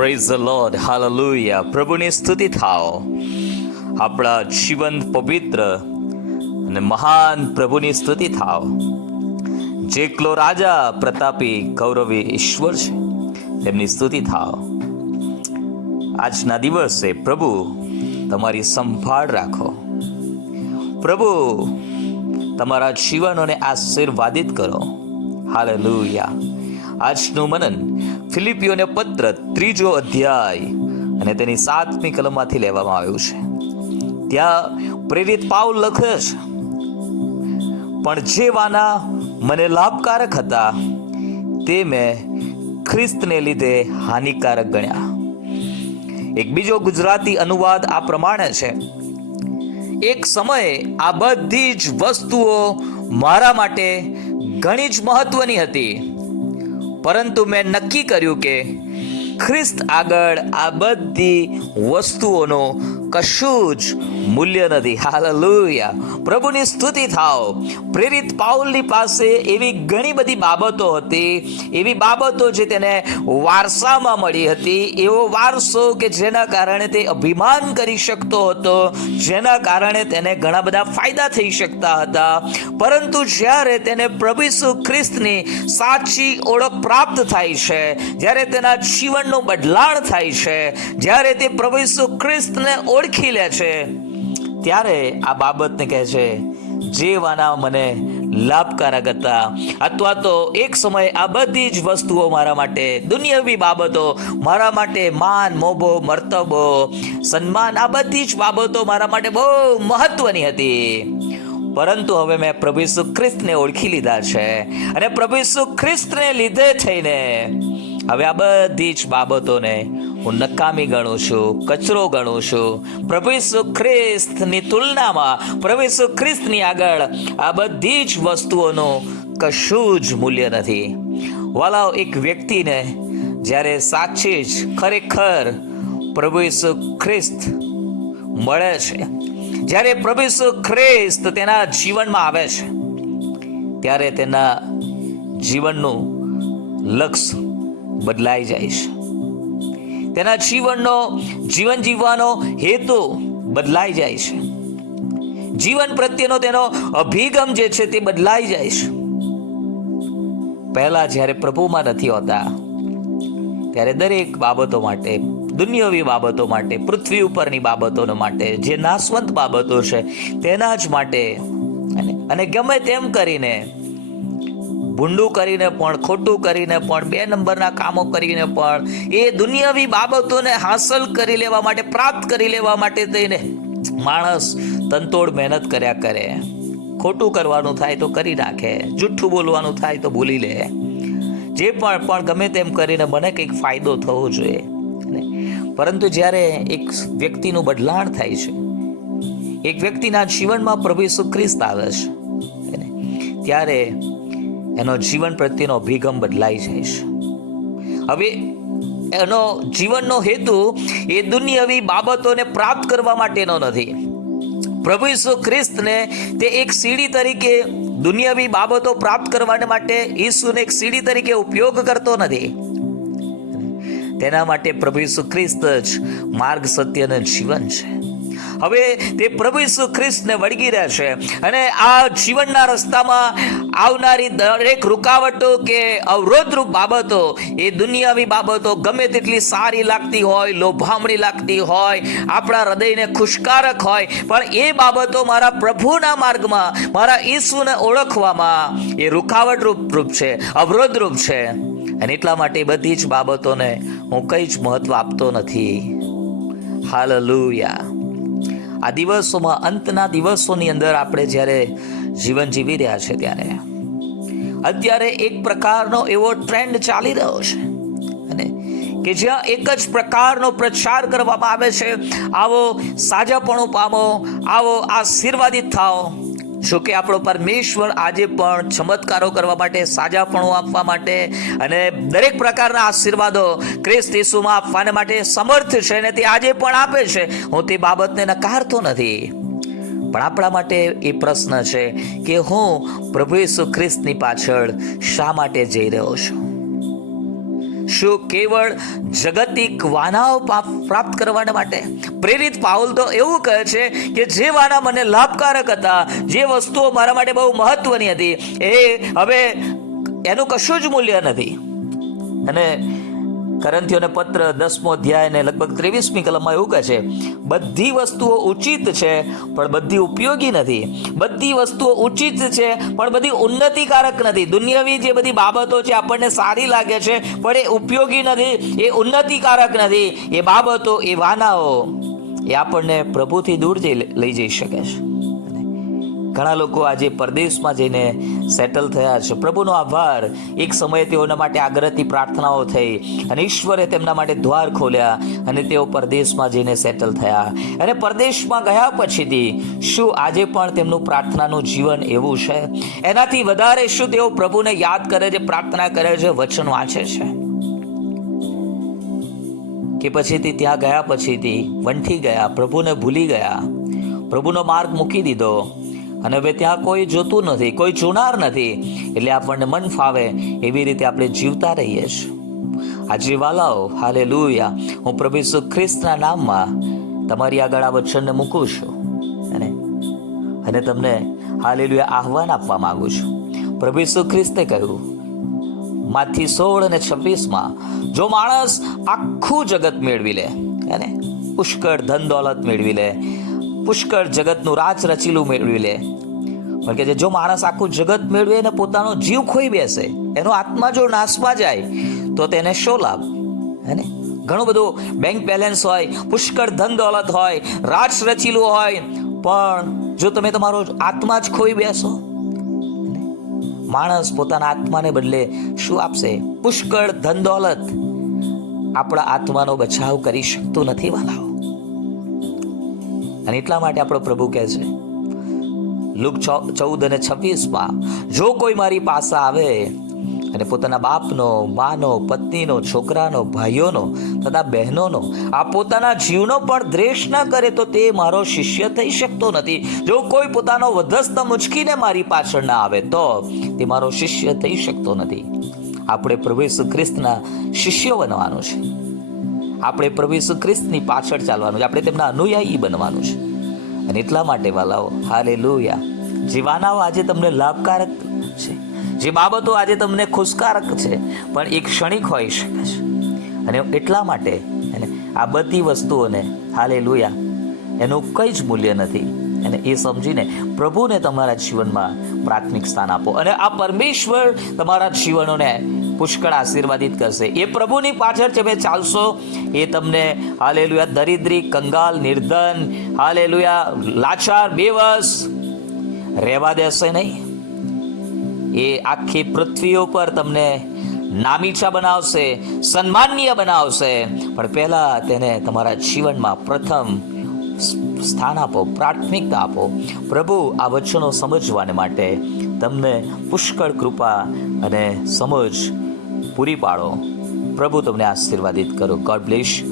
Praise the lord, hallelujah. પ્રભુની સ્તુતિ થાઓ. આપણા જીવંત, પવિત્ર અને મહાન પ્રભુની સ્તુતિ થાઓ. જેકલો રાજા, પ્રતાપી, ગૌરવી ઈશ્વર છે, તેમની સ્તુતિ થાઓ. આજના દિવસે પ્રભુ તમારી સંભાળ રાખો. પ્રભુ તમારા જીવનોને આશીર્વાદિત કરો. હાલેલુયા. આજનું મનન ફિલિપીઓને પત્ર 3 અધ્યાય અને તેની 7મી કલમમાંથી લેવામાં આવ્યું છે. ત્યાં પ્રેરિત પાઉલ લખે છે, પણ જે વાના મને લાભકારક હતા તે મેં ખ્રિસ્તને લીધે હાનિકારક ગણ્યા. એક બીજો ગુજરાતી અનુવાદ આ પ્રમાણે છે, એક સમયે આ બધી જ વસ્તુઓ મારા માટે ઘણી જ મહત્વની હતી, પરંતુ મેં નક્કી કર્યું કે ખ્રિસ્ત આગળ આ બધી વસ્તુઓનો કશું જ મૂલ્ય નથી. હાલેલુયા. પ્રભુની સ્તુતિ થાઓ. પ્રેરિત પાઉલની પાસે એવી ઘણી બધી બાબતો હતી, એવી બાબતો જે તેને વારસામાં મળી હતી, એવો વારસો કે જેના કારણે તે અભિમાન કરી શકતો હતો, જેના કારણે તેને ઘણા બધા ફાયદા થઈ શકતા હતા. પરંતુ જ્યારે તેને પ્રભુ ઈસુ ખ્રિસ્તની સાચી ઓળખ પ્રાપ્ત થાય છે, જ્યારે તેના જીવનનું બદલાણ થાય છે, જ્યારે તે પ્રભુ ઈસુ ખ્રિસ્તને ઓળખી લે છે, ત્યારે આ બાબતને કહે છે, જે વાના મને લાભકારક હતા, અથવા તો એક સમયે આ બધી જ વસ્તુઓ મારા માટે, દુનિયાવી બાબતો મારા માટે, માન, મોભો, મર્તબો, સન્માન, આ બધી જ બાબતો મારા માટે બહુ મહત્વની હતી. પરંતુ હવે મેં પ્રભુ ઈસુ ખ્રિસ્તને ઓળખી લીધા છે, અને પ્રભુ ઈસુ ખ્રિસ્તને લીધે થઈને હવે આ બધી જ બાબતોને હું નકામી ગણું છું, કચરો ગણું છું. પ્રભુ ઈસુ ખ્રિસ્તની તુલનામાં, પ્રભુ ઈસુ ખ્રિસ્તની આગળ આ બધી જ વસ્તુઓનું કશું જ મૂલ્ય નથી. વાલાઓ, એક વ્યક્તિને જ્યારે સાચે જ ખરેખર પ્રભુ ઈસુ ખ્રિસ્ત મળે છે, જ્યારે પ્રભુ ઈસુ ખ્રિસ્ત તેના જીવનમાં આવે છે, ત્યારે તેના જીવનનું લક્ષ્ય બદલાઈ જાય છે. તેના જીવન જીવવાનો હેતુ બદલાઈ જાય છે. જીવન પ્રત્યેનો તેનો અભિગમ જે છે તે બદલાઈ જાય છે. પહેલા જ્યારે પ્રભુમાં નથી હોતા, ત્યારે દરેક બાબતો માટે, દુનિયાવી બાબતો માટે, પૃથ્વી ઉપરની બાબતો માટે, જે નાશવંત બાબતો છે તેના જ માટે, અને ગમે તેમ કરીને, ભૂંડું કરીને પણ, ખોટું કરીને પણ, 2 નંબરના કામો કરીને પણ, એ દુનિયાવી બાબતોને હાંસલ કરી લેવા માટે, પ્રાપ્ત કરી લેવા માટે થઈને માણસ તનતોડ મહેનત કર્યા કરે. ખોટું કરવાનું થાય તો કરી નાખે, જૂઠું બોલવાનું થાય તો બોલી લે, જે પણ ગમે તેમ કરીને મને કંઈક ફાયદો થવો જોઈએ. પરંતુ જ્યારે એક વ્યક્તિનું બદલાણ થાય છે, એક વ્યક્તિના જીવનમાં પ્રભુ ઈસુ ખ્રિસ્ત આવે છે, ત્યારે એનો જીવન પ્રત્યેનો અભિગમ બદલાઈ જાય છે. હવે એનો જીવનનો હેતુ એ દુનિયાવી બાબતોને પ્રાપ્ત કરવા માટેનો નથી. પ્રભુ ઈસુ ખ્રિસ્તને તે એક સીડી તરીકે, દુનિયાવી બાબતો પ્રાપ્ત કરવા માટે ઈસુને એક સીડી તરીકે ઉપયોગ કરતો નથી. તેના માટે પ્રભુ ઈસુ ખ્રિસ્ત જ માર્ગ, સત્ય અને જીવન છે. હવે તે પ્રભુ ઈસુ ખ્રિસ્તને વળગી રહે છે, અને આ જીવનના રસ્તામાં આવનારી દરેક રૂકાવટો કે અવરોધરૂપ બાબતો, એ દુનિયાવી બાબતો ગમે તેટલી સારી લાગતી હોય, લોભામણી લાગતી હોય, આપણા હૃદયને ખુશકારક હોય, પણ એ બાબતો મારા પ્રભુના માર્ગમાં, મારા ઈસુને ઓળખવામાં એ રૂકાવટરૂપ છે, અવરોધરૂપ છે. અને એટલા માટે બધી જ બાબતોને હું કંઈ જ મહત્વ આપતો નથી. હાલેલુયા. આ દિવસોમાં, અંતના દિવસોની અંદર આપણે જ્યારે જીવન જીવી રહ્યા છે, ત્યારે અત્યારે એક પ્રકારનો એવો ટ્રેન્ડ ચાલી રહ્યો છે, અને કે જ્યાં એક જ પ્રકારનો પ્રચાર કરવામાં આવે છે, આવો સાજાપણું પામો, આવો આશીર્વાદિત થાઓ. જો કે આપણો પરમેશ્વર આજે પણ ચમત્કારો કરવા માટે, સાજાપણું આપવા માટે અને દરેક પ્રકારના આશીર્વાદો ખ્રિસ્ત ઈસુમાં આપવાને માટે સમર્થ છે, અને તે આજે પણ આપે છે. હું તે બાબતને નકારતો નથી, પણ આપણા માટે એ પ્રશ્ન છે કે હું પ્રભુ ઈસુ ખ્રિસ્તની પાછળ શા માટે જઈ રહ્યો છું? શું કેવળ જગતિક વાનાઓ પ્રાપ્ત કરવાના માટે? પ્રેરિત પાઉલ તો એવું કહે છે કે જે વાના મને લાભકારક હતા, જે વસ્તુઓ મારા માટે બહુ મહત્વની હતી, એ હવે એનું કશું જ મૂલ્ય નથી. અને કરંથીઓને પત્ર 10મો અધ્યાય ને લગભગ 23મી કલમમાં એવું કહે છે, બધી વસ્તુઓ ઉચિત છે પણ બધી ઉપયોગી નથી. બધી વસ્તુઓ ઉચિત છે પણ બધી ઉન્નતિકારક નથી. દુનિયાવી જે બધી બાબતો છે આપણને સારી લાગે છે પણ એ ઉપયોગી નથી, એ ઉન્નતિકારક નથી. એ બાબતો, એ વાનાઓ એ આપણને પ્રભુથી દૂર લઈ જઈ શકે છે. ઘણા લોકો આજે પરદેશમાં જઈને સેટલ થયા છે. પ્રભુનો આભાર, એક સમયે તેઓના માટે આગ્રહથી પ્રાર્થનાઓ થઈ અને ઈશ્વરે તેમના માટે દ્વાર ખોલ્યા અને તેઓ પરદેશમાં જઈને સેટલ થયા. અને પરદેશમાં ગયા પછીથી શું આજે પણ તેમનું પ્રાર્થનાનું જીવન એવું છે? એનાથી વધારે શું તેઓ પ્રભુને યાદ કરે છે, પ્રાર્થના કરે છે, વચન વાંચે છે? કે પછીથી ત્યાં ગયા પછીથી વંઠી ગયા, પ્રભુને ભૂલી ગયા, પ્રભુનો માર્ગ મૂકી દીધો અને હવે ત્યાં કોઈ જોતું નથી, કોઈ જોનાર નથી, એટલે આપણને મન ફાવે એવી રીતે આપણે જીવતા રહીએ છીએ. આજે વાલાઓ, હાલેલુયા, હું પ્રભુ ઈસુ ખ્રિસ્તના નામમાં તમારી આગળ આ વચનને મૂકું છું અને તમને હાલેલુયા આહવાન આપવા માંગુ છું. પ્રભુ ઈસુ ખ્રિસ્તે કહ્યું માથી 16 અને 26માં, જો માણસ આખું જગત મેળવી લે અને પુષ્કળ ધન દોલત મેળવી લે, પુષ્કળ જગતનું રાજ રચીલું મેળવી લે, પણ કે જો માણસ આખું જગત મેળવે અને પોતાનો જીવ ખોઈ બેસે, એનો આત્મા જો નાશમાં જાય તો તેને શો લાભ? હે? ઘણું બધું બેંક બેલેન્સ હોય, પુષ્કળ ધન દોલત હોય, રાજ રચીલું હોય, પણ જો તમે તમારો આત્મા જ ખોઈ બેસો, માણસ પોતાના આત્માને બદલે શું આપશે? પુષ્કળ ધન દોલત આપણા આત્માનો બચાવ કરી શકતું નથી વાલાઓ. અને એટલા માટે આપણો પ્રભુ કહે છે લુક 14 અને 26માં, જો કોઈ મારી પાસે આવે અને પોતાના બાપનો, માનો, પત્નીનો, છોકરાનો, ભાઈઓનો તથા બહેનોનો, આ પોતાના જીવનો પણ દ્વેષ ન કરે તો તે મારો શિષ્ય થઈ શકતો નથી. જો કોઈ પોતાનો વધસ્ત મુચકીને મારી પાછળ ના આવે તો તે મારો શિષ્ય થઈ શકતો નથી. આપણે પ્રભુ ઈસુ ખ્રિસ્તના શિષ્યો બનવાનું છે. આપણે પ્રભુ ઈસુ ખ્રિસ્તની પાછળ ચાલવાનું છે. આપણે તેમના અનુયાયી બનવાનું છે. અને એટલા માટે વાલાઓ, હાલેલુયા, જે વાનાઓ આજે તમને લાભકારક છે, જે બાબતો આજે તમને ખુશકારક છે, પણ એક ક્ષણિક હોઈ શકે છે. અને એટલા માટે આ બધી વસ્તુઓને, હાલેલુયા, એનું કંઈ જ મૂલ્ય નથી. અને એ સમજીને પ્રભુને તમારા જીવનમાં પ્રાથમિક સ્થાન આપો અને આ પરમેશ્વર તમારા જીવનોને પુષ્કળ આશીર્વાદિત કરશે. એ પ્રભુની પાછળ તમે ચાલશો, એ તમને હાલેલુયા દરિદ્રી, કંગાલ, નિર્ધન, હાલેલુયા લાચાર, બેવસ રહેવા દેશે નહીં. એ આખી પૃથ્વીઓ પર તમને નામીચા બનાવશે, સન્માનીય બનાવશે, પણ પહેલા તેને તમારા જીવનમાં પ્રથમ સ્થાન આપો, પ્રાથમિકતા આપો. પ્રભુ આ વચનો સમજવાને માટે તમને પુષ્કળ કૃપા અને સમજ પૂરી પાડો. પ્રભુ તમને આશીર્વાદિત કરો. God bless you.